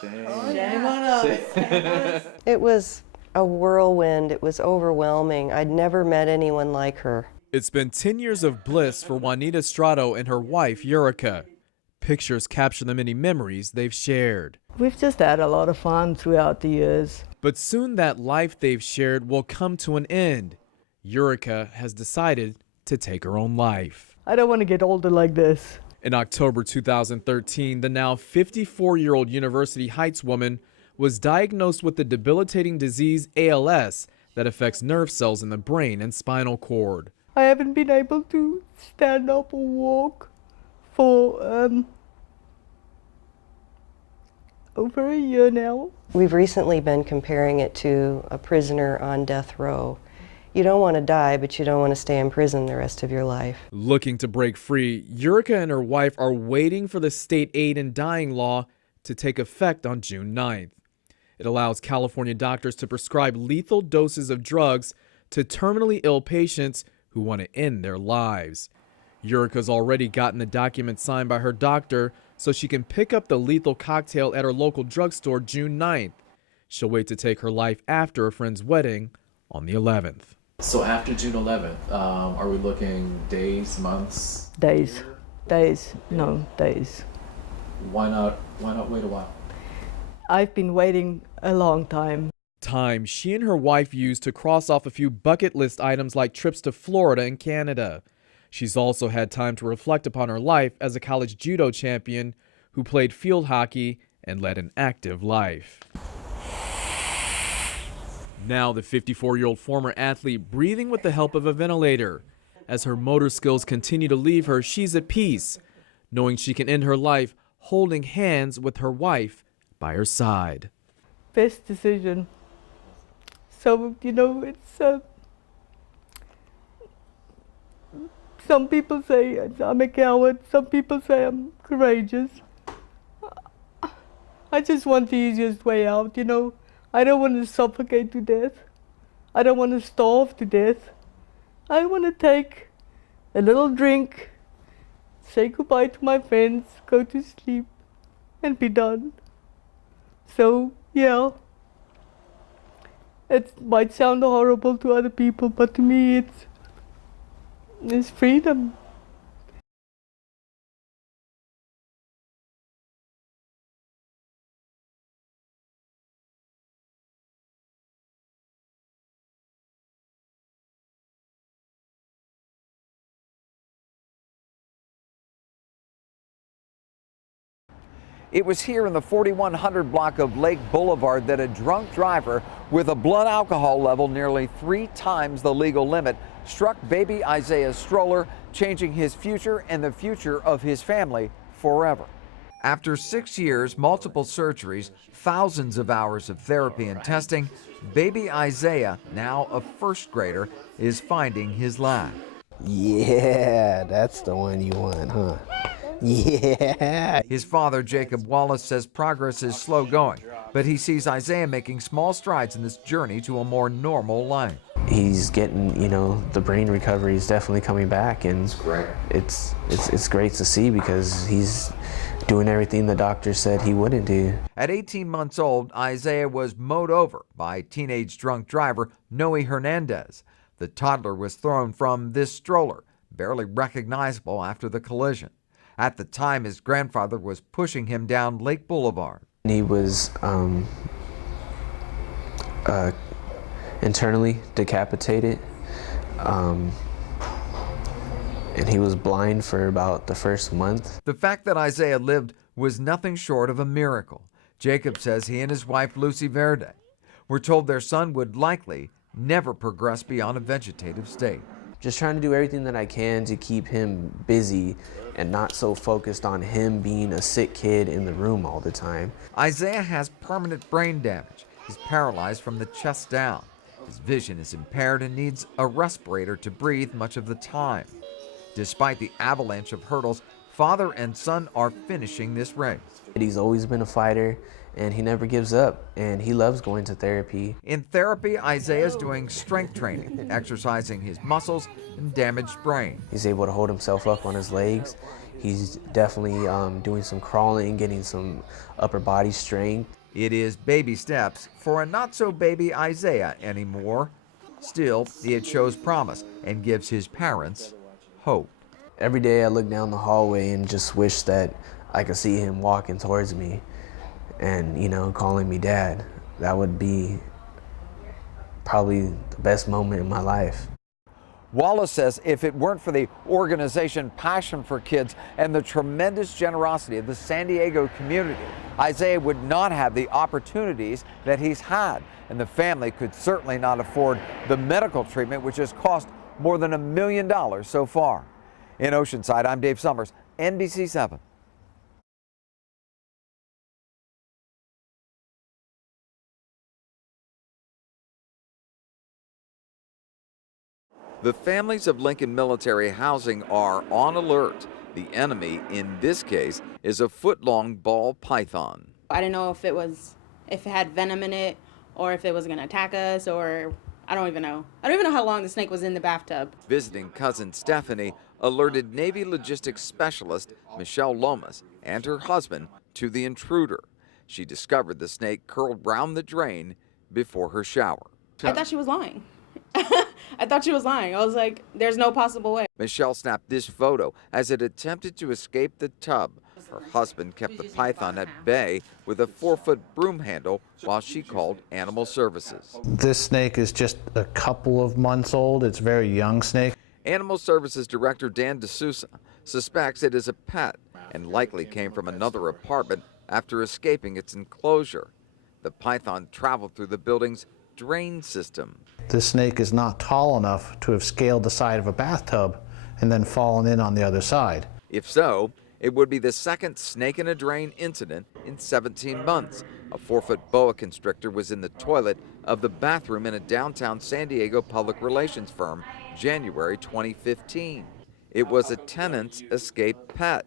Shame on us. It was a whirlwind. It was overwhelming. I'd never met anyone like her. It's been 10 years of bliss for Juanita Strato and her wife, Yurica. Pictures capture the many memories they've shared. We've just had a lot of fun throughout the years. But soon that life they've shared will come to an end. Yurica has decided to take her own life. I don't want to get older like this. In October 2013, the now 54-year-old University Heights woman was diagnosed with the debilitating disease ALS that affects nerve cells in the brain and spinal cord. I haven't been able to stand up or walk for over a year now. We've recently been comparing it to a prisoner on death row. You don't want to die, but you don't want to stay in prison the rest of your life. Looking to break free, Yurica and her wife are waiting for the state aid in dying law to take effect on June 9th. It allows California doctors to prescribe lethal doses of drugs to terminally ill patients who want to end their lives. Yurica's already gotten the document signed by her doctor so she can pick up the lethal cocktail at her local drugstore June 9th. She'll wait to take her life after a friend's wedding on the 11th. So after June 11th, are we looking days, months? Days. Days. No, days. Why not wait a while? I've been waiting a long time. Time she and her wife used to cross off a few bucket list items like trips to Florida and Canada. She's also had time to reflect upon her life as a college judo champion who played field hockey and led an active life. Now the 54-year-old former athlete breathing with the help of a ventilator. As her motor skills continue to leave her, she's at peace, knowing she can end her life holding hands with her wife by her side. Best decision. So, you know, it's some people say I'm a coward, some people say I'm courageous. I just want the easiest way out, you know. I don't want to suffocate to death. I don't want to starve to death. I want to take a little drink, say goodbye to my friends, go to sleep, and be done. So, yeah, it might sound horrible to other people, but to me it's freedom. It was here in the 4100 block of Lake Boulevard that a drunk driver with a blood alcohol level nearly 3 times the legal limit struck baby Isaiah's stroller, changing his future and the future of his family forever. After 6 years, multiple surgeries, thousands of hours of therapy and testing, baby Isaiah, now a first grader, is finding his laugh. Yeah, that's the one you want, huh? Yeah. His father, Jacob Wallace, says progress is slow going, but he sees Isaiah making small strides in this journey to a more normal life. He's getting, you know, the brain recovery is definitely coming back, and it's great to see because he's doing everything the doctor said he wouldn't do. At 18 months old, Isaiah was mowed over by teenage drunk driver Noe Hernandez. The toddler was thrown from this stroller, barely recognizable after the collision. At the time, his grandfather was pushing him down Lake Boulevard. He was internally decapitated, and he was blind for about the first month. The fact that Isaiah lived was nothing short of a miracle. Jacob says he and his wife, Lucy Verde, were told their son would likely never progress beyond a vegetative state. Just trying to do everything that I can to keep him busy and not so focused on him being a sick kid in the room all the time. Isaiah has permanent brain damage. He's paralyzed from the chest down. His vision is impaired and needs a respirator to breathe much of the time. Despite the avalanche of hurdles Father and son are finishing this race. He's always been a fighter, and he never gives up, and he loves going to therapy. In therapy, Isaiah's doing strength training, exercising his muscles and damaged brain. He's able to hold himself up on his legs. He's definitely doing some crawling, getting some upper body strength. It is baby steps for a not-so-baby Isaiah anymore. Still, it shows promise and gives his parents hope. Every day I look down the hallway and just wish that I could see him walking towards me and, you know, calling me dad. That would be probably the best moment in my life. Wallace says if it weren't for the organization Passion for Kids and the tremendous generosity of the San Diego community, Isaiah would not have the opportunities that he's had, and the family could certainly not afford the medical treatment, which has cost more than $1 million so far. In Oceanside, I'm Dave Summers, NBC 7. The families of Lincoln Military Housing are on alert. The enemy, in this case, is a foot-long ball python. I didn't know if it had venom in it, or if it was going to attack us, or I don't even know. I don't even know how long the snake was in the bathtub. Visiting cousin Stephanie alerted Navy logistics specialist Michelle Lomas and her husband to the intruder. She discovered the snake curled round the drain before her shower. I thought she was lying. I thought she was lying. I was like, there's no possible way. Michelle snapped this photo as it attempted to escape the tub. Her husband kept the python at bay with a 4-foot broom handle while she called animal services. This snake is just a couple of months old. It's a very young snake. Animal Services Director Dan D'Souza suspects it is a pet and likely came from another apartment after escaping its enclosure. The python traveled through the building's drain system. This snake is not tall enough to have scaled the side of a bathtub and then fallen in on the other side. If so, it would be the second snake in a drain incident in 17 months. A 4-foot boa constrictor was in the toilet of the bathroom in a downtown San Diego public relations firm January 2015. It was a tenant's escaped pet.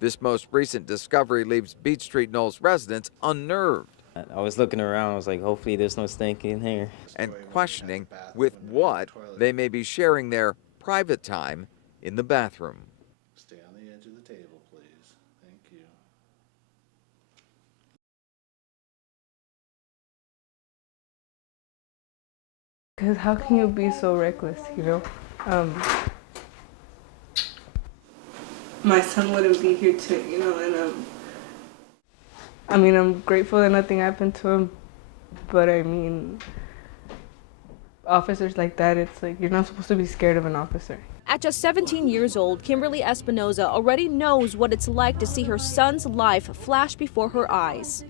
This most recent discovery leaves Beach Street Knolls residents unnerved. I was looking around, I was like, hopefully there's no snake in here. And questioning with what they may be sharing their private time in the bathroom. Stay on the edge of the table, please. Thank you. Because how can you be so reckless, you know? My son wouldn't be here too, you know, and I mean, I'm grateful that nothing happened to him, but I mean, officers like that, it's like, you're not supposed to be scared of an officer. At just 17 years old, Kimberly Espinoza already knows what it's like to see her son's life flash before her eyes.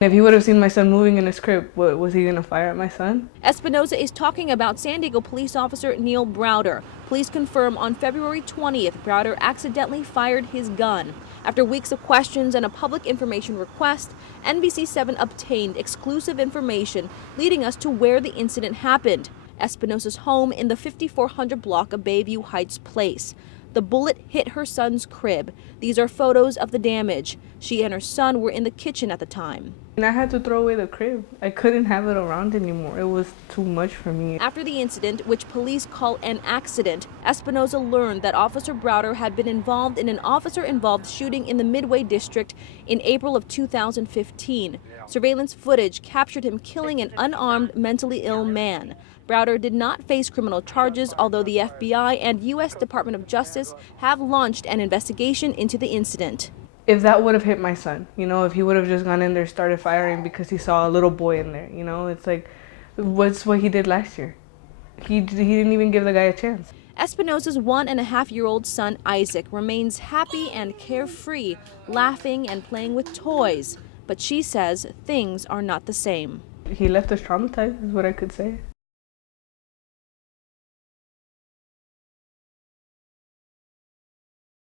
If he would have seen my son moving in his crib, was he gonna fire at my son? Espinoza is talking about San Diego police officer Neil Browder. Police confirm on February 20th, Browder accidentally fired his gun. After weeks of questions and a public information request, NBC7 obtained exclusive information leading us to where the incident happened, Espinoza's home in the 5400 block of Bayview Heights Place. The bullet hit her son's crib. These are photos of the damage. She and her son were in the kitchen at the time. And I had to throw away the crib. I couldn't have it around anymore. It was too much for me. After the incident, which police call an accident, Espinoza learned that Officer Browder had been involved in an officer-involved shooting in the Midway District in April of 2015. Surveillance footage captured him killing an unarmed, mentally ill man. Browder did not face criminal charges, although the FBI and U.S. Department of Justice have launched an investigation into the incident. If that would have hit my son, you know, if he would have just gone in there and started firing because he saw a little boy in there, you know, it's like, what's what he did last year? He didn't even give the guy a chance. Espinoza's 1.5-year-old son, Isaac, remains happy and carefree, laughing and playing with toys. But she says things are not the same. He left us traumatized, is what I could say.